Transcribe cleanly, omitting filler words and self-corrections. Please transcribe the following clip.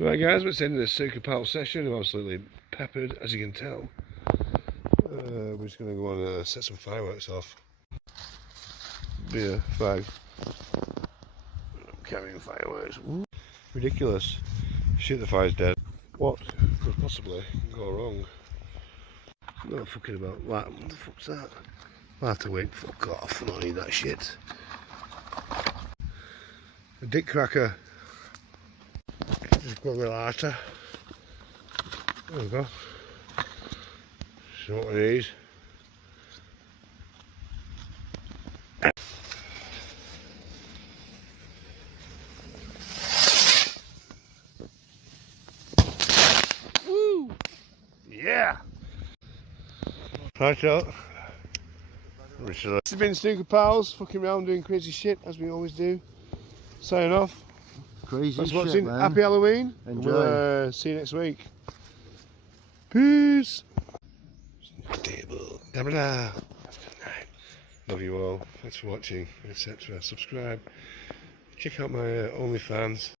Right guys, we're ending this Snooker Pals Session. I'm absolutely peppered, as you can tell. We're just going to go on and set some fireworks off. Beer, fag. I'm carrying fireworks. Ooh. Ridiculous. Shit, the fire's dead. What could possibly go wrong? I'm not fucking about that. What the fuck's that? I'll have to wait. Fuck off. I don't need that shit. A dick cracker. Just got a little lighter. There we go. So what we need. Woo! Yeah! Right out. This has been Snooker Pals, fucking around doing crazy shit as we always do. Signing off. Crazy Thanks for shit, watching. man. Happy Halloween. Enjoy. We'll see you next week. Peace. Table. Have a good night. Love you all. Thanks for watching, etc. Subscribe. Check out my OnlyFans.